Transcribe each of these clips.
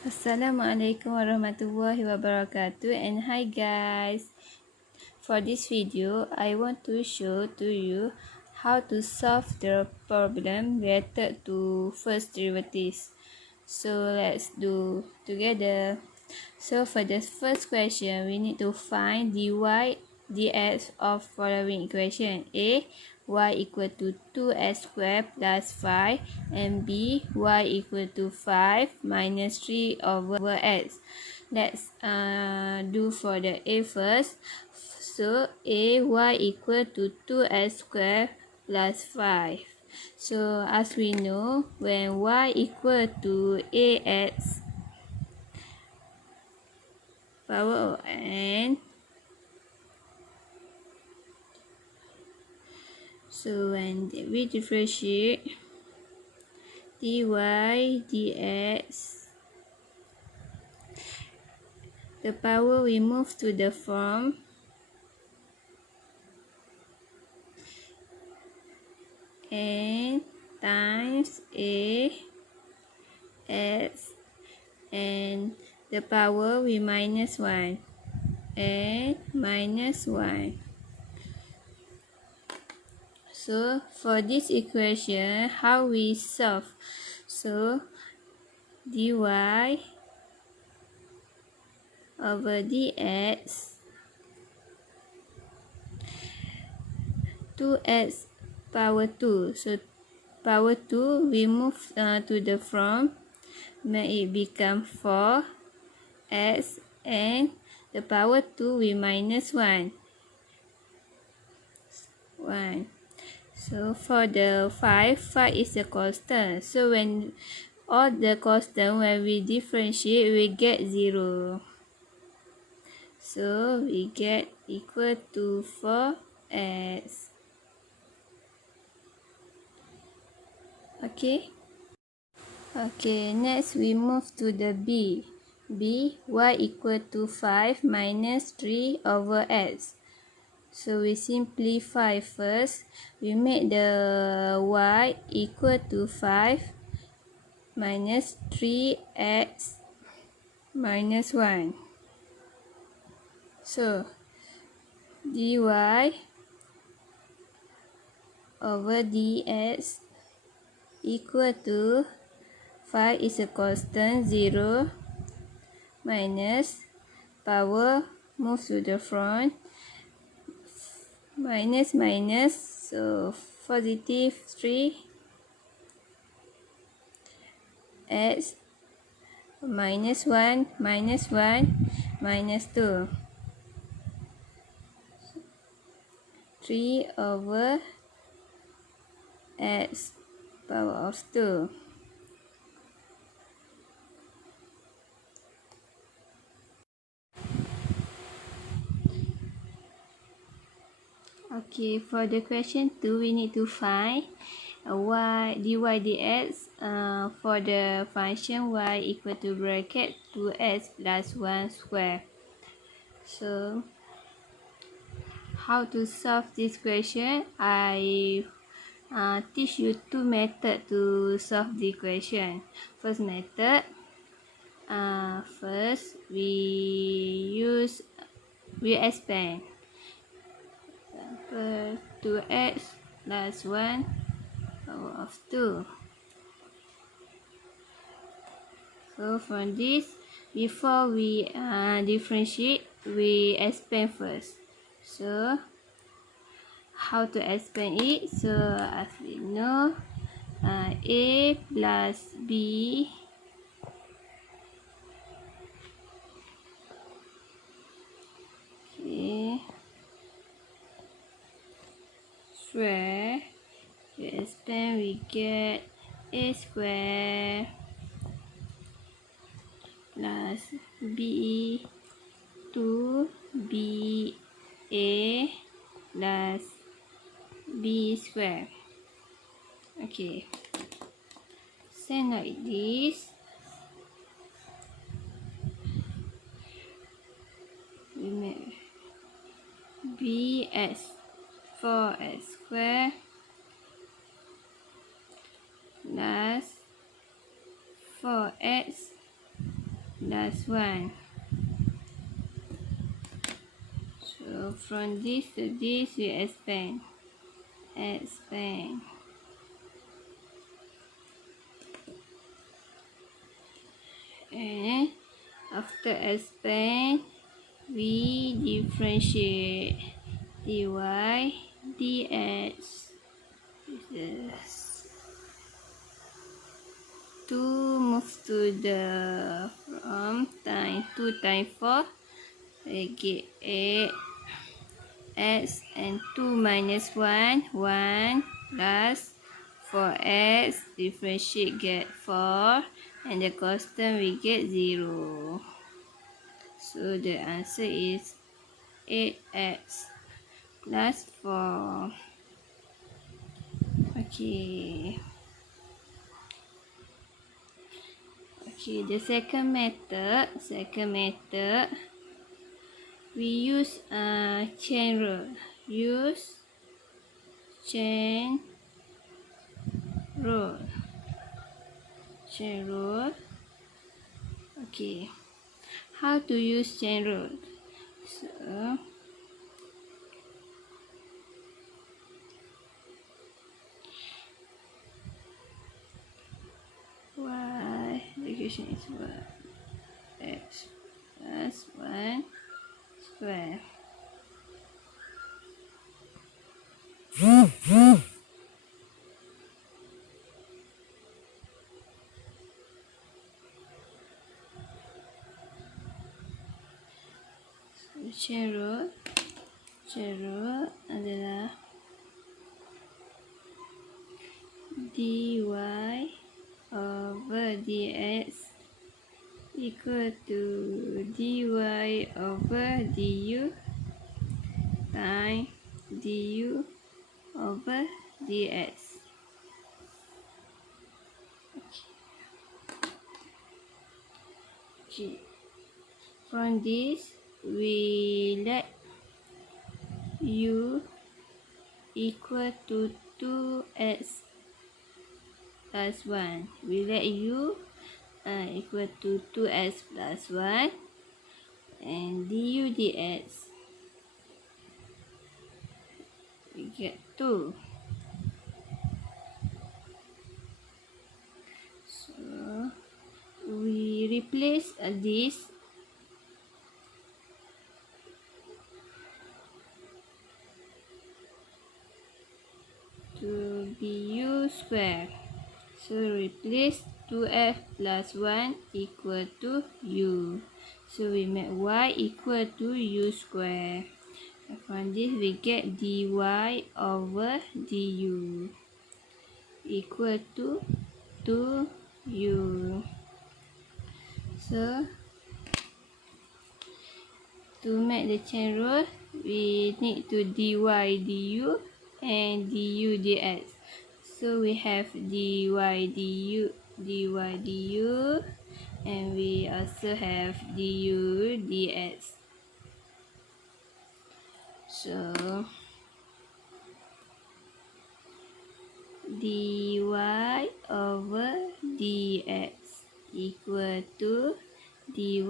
Assalamualaikum warahmatullahi wabarakatuh, and hi guys. For this video, I want to show to you how to solve the problem related to first derivatives. So let's do together. So for the first question, we need to find dy dx of following equation. A, y equal to 2x squared plus 5, and b, y equal to 5 minus 3 over x. Let's do for the a first. So a, y equal to 2x squared plus 5. So as we know, when y equal to ax power of n, so when we differentiate dy dx, the power we move to the form n times a x, and the power we minus 1, n minus 1. So for this equation, how we solve? So dy over dx, 2x power 2. So power 2 we move to the front, make it become 4x, and the power 2 we minus 1. So for the 5 is a constant. So when all the constant, when we differentiate, we get 0. So we get equal to 4x. Okay, next we move to the b. Y equal to 5 minus 3 over x. So we simplify first. We make the y equal to 5 minus 3x minus 1. So dy over dx equal to 5 is a constant, 0 minus power move to the front, minus minus, so positive 3 x minus 1 minus 1 minus 2, 3 over x power of 2. Okay, for the question 2, we need to find dy dx for the function y equal to bracket 2x plus 1 square. So how to solve this question? I teach you two methods to solve the equation. First method, first we expand 2x plus 1 power of 2. So from this, before we differentiate, we expand first. So how to expand it? So as we know, a plus b square, we expand, we get a square plus b 2ba plus b square. Okay, same like this. We make b as 4x square plus 4x plus 1. So from this to this we expand. And after expand, we differentiate dy dx. This 2 move to the from times 2 times 4, we get 8 x, and 2 minus 1, 1 plus 4x, differentiate get 4, and the constant we get 0. So the answer is 8x plus 4. Okay, the second method, we use chain rule. Chain rule. Okay, how to use chain rule? So the question is what? X plus 1 square. So chain rule adalah dy over dx equal to dy over du times du over dx. Okay. From this, we let u equal to 2x plus 1. We let u equal to 2x plus 1, and du dx, we get 2. So we replace this to be u square. So replace 2f plus 1 equal to u. So we make y equal to u square. And from this we get dy over du equal to 2u. So to make the chain rule, we need to dy du and du dx. So we have dy du, and we also have du dx. So dy over dx equal to dy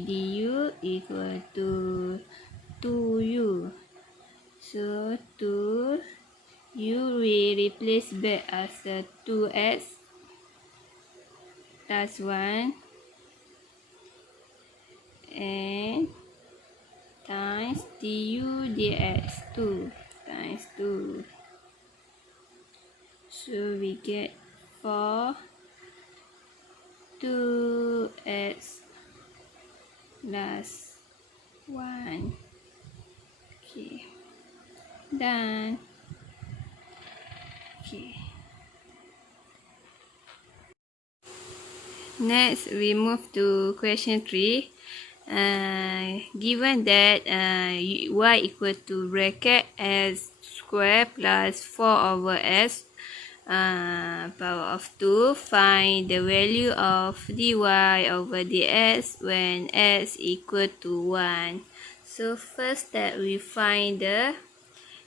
du equal to 2u. So 2u we replace back as 2x plus 1 and times du dx, 2 times 2. So we get 4 2x plus 1. Okay, done. Okay. Next, we move to question 3. Given that y equal to bracket s square plus 4 over s power of 2, find the value of dy over dx when s equal to 1. So first step, we find the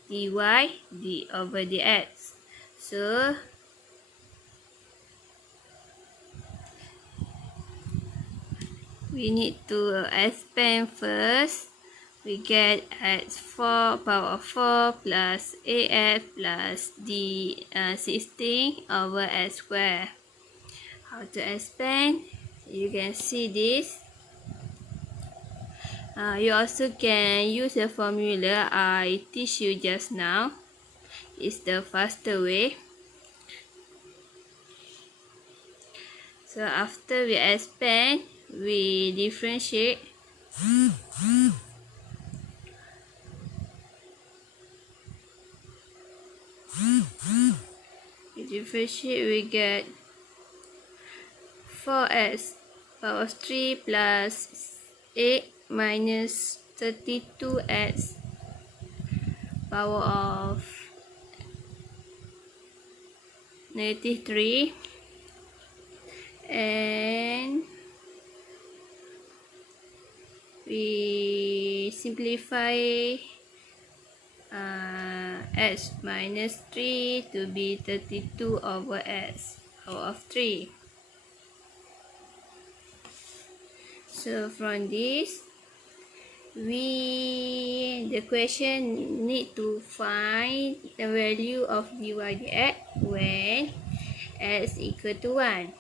dy over dx. So we need to expand first. We get x 4 power of 4 plus af plus d 16 over x square. How to expand? You can see this. You also can use the formula I teach you just now. It's the faster way. So after we expand, we differentiate. We get 4x power of 3 plus 8 minus 32x power of -3, and we simplify x minus 3 to be 32 over x power of 3. So from this, the question need to find the value of dy dx when x equal to 1.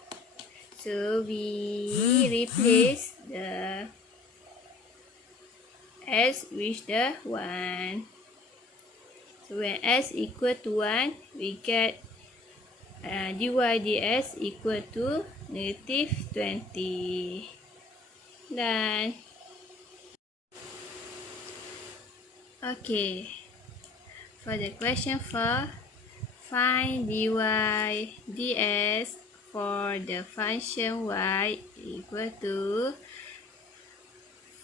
So we replace the s with the 1. So when s equal to 1, we get dy dx equal to -20. Done. Okay. For the question 4, find dy dx for the function y equal to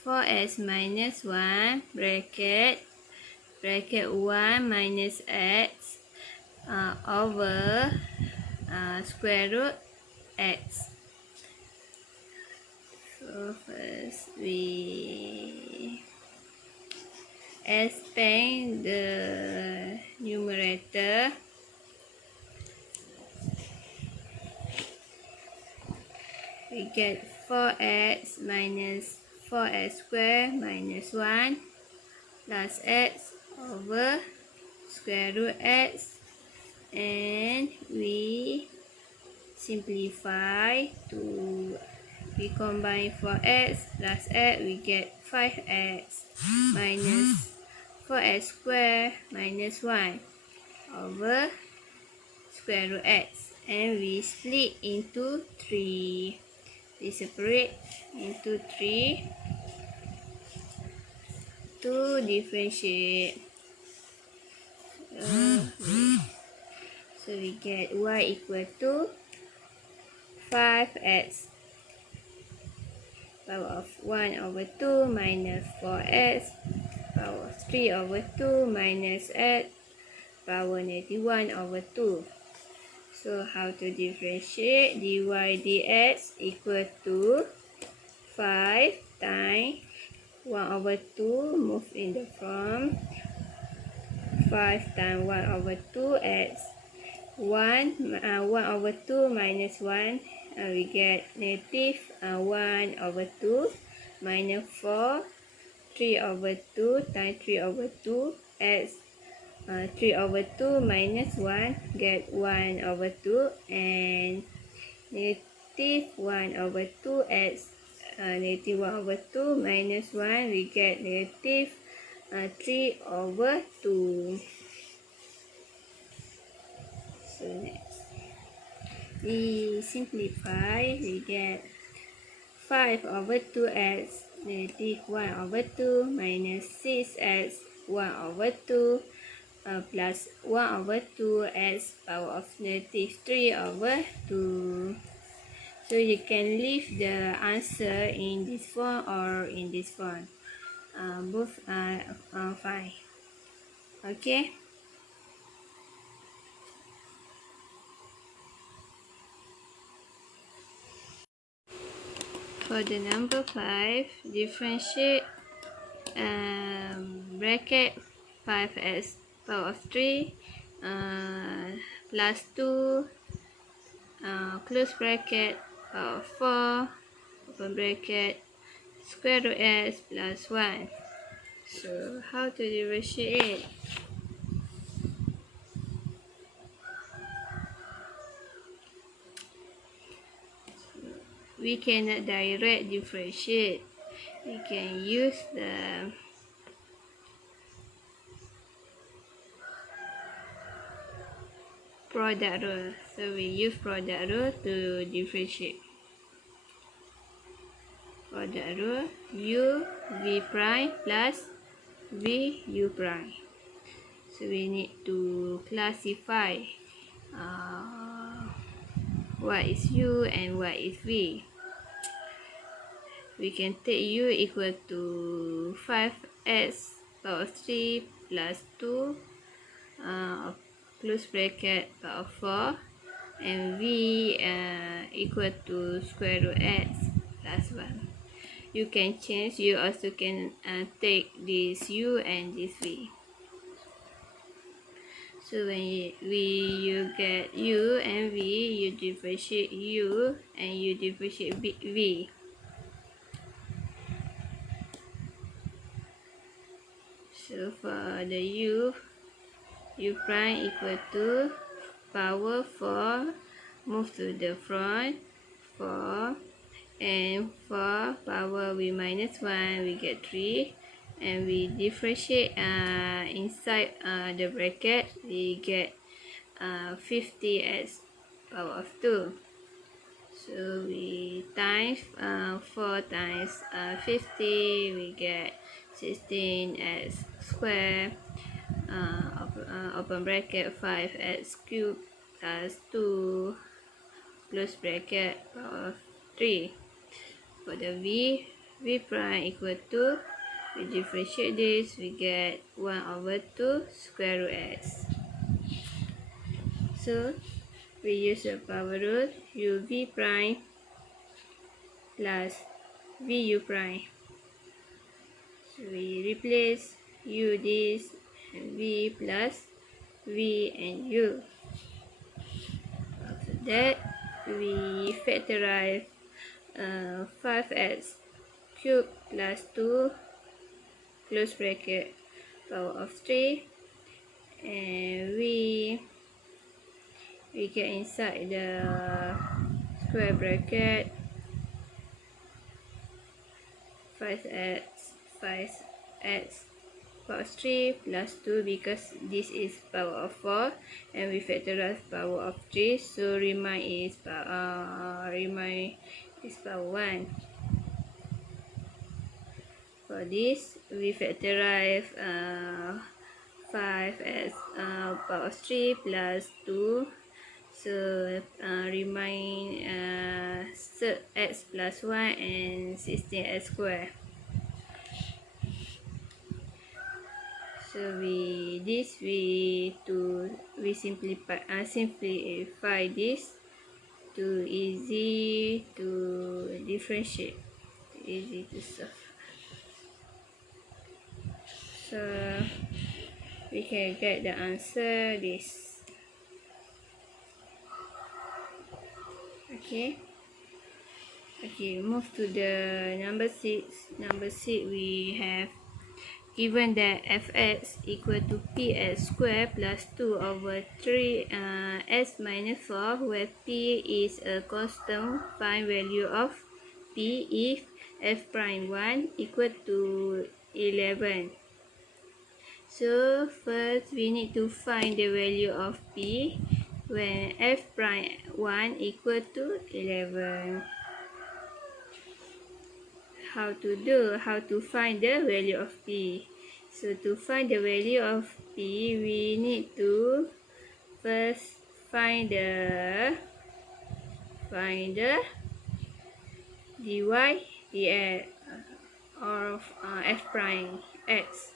4x minus 1 bracket 1 minus x over square root x. So first we expand the numerator. We get 4x minus 4x squared minus 1 plus x over square root x, and we simplify to we combine 4x plus x, we get 5x minus 4x squared minus 1 over square root x, and we split into 3. We separate into 3 to differentiate. So we get y equal to 5x power of 1 over 2 minus 4x power of 3 over 2 minus x power -1 over 2. So how to differentiate? Dy dx equal to 5 times 1 over 2, move in the form 5 times 1 over 2 x 1 over 2 minus 1, we get -1 over 2 minus 4, 3 over 2 times 3 over 2 x 3 over 2 minus 1, get 1 over 2, and -1 over 2 x -1 over 2 minus 1, we get -3 over 2. So next, we simplify, we get 5 over 2x -1 over 2 minus 6x 1 over 2 plus 1 over 2x power of -3 over 2. So you can leave the answer in this form or in this form. Both are fine. Okay. For the number 5, differentiate bracket 5x power of 3 plus 2 close bracket power of 4 open bracket square root s plus 1. So how to differentiate? We cannot direct differentiate. We can use the product rule. So we use product rule to differentiate. Product rule u v prime plus v u prime. So we need to classify what is u and what is v. We can take u equal to 5s power 3 plus 2 close bracket power 4, and v equal to square root x plus 1. You can change, you also can take this u and this v. So when you get u and v, you differentiate u and you differentiate v. So for the u prime equal to power 4, move to the front 4, and 4 power we minus 1, we get 3, and we differentiate inside the bracket, we get 50 as power of 2. So we times 4 times 50, we get 16 as square, open bracket 5x cubed plus 2 close bracket power of 3. For the v prime equal to, we differentiate this, we get 1 over 2 square root x. So we use the power rule, u v prime plus v u prime. So we replace u this, and v plus v and u. After that, we factorize 5x cubed plus 2 close bracket power of 3, and we get inside the square bracket 5x power 3 plus 2, because this is power of 4 and we factorize power of 3, so remain is power 1. For this, we factorize 5x power 3 plus 2, so remain x plus 1 and 16x square. So we simplify this to easy to differentiate, easy to solve. So we can get the answer this. Okay, move to the number 6. Number 6, we have given that fx equal to px square plus 2 over 3 s minus 4, where p is a constant. Find value of p if f prime 1 equal to 11. So first we need to find the value of p when f prime 1 equal to 11. How to find the value of p? So to find the value of p, we need to first find the dy dx of f prime x.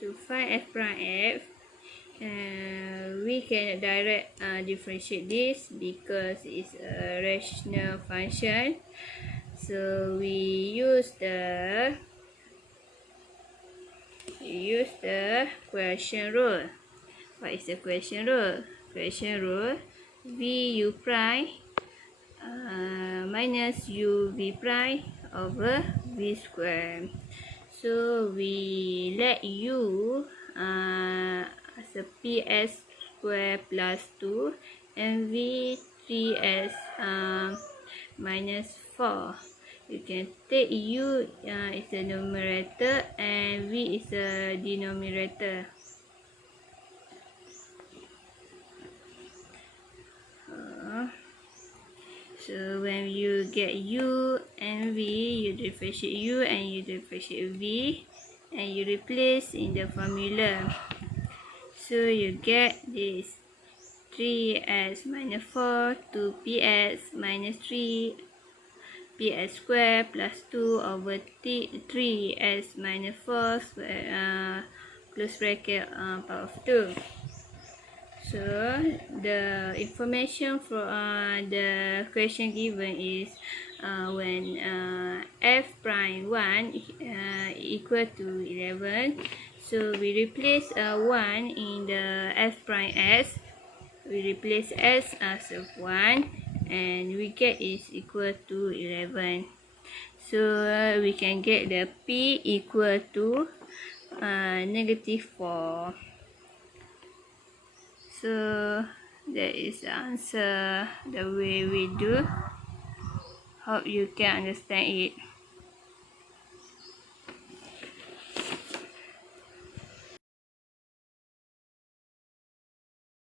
To find f prime f, we can direct differentiate this because it's a rational function. So we use the question rule. What is the question rule? Question rule, v u prime minus u v prime over v square. So we let u as a ps square plus 2 and v 3s minus 4. You can take u is the numerator and v is the denominator. So when you get u and v, you differentiate u and you differentiate v, and you replace in the formula. So you get this 3s minus 4 to ps minus 3 ps square plus 2 over 3s minus 4 square, close bracket, power of 2. So the information for the question given is when f prime 1 equal to 11, so we replace 1 in the f prime s, we replace s as of 1 and we get is equal to 11. So we can get the p equal to -4. So that is the answer, the way we do. Hope you can understand it.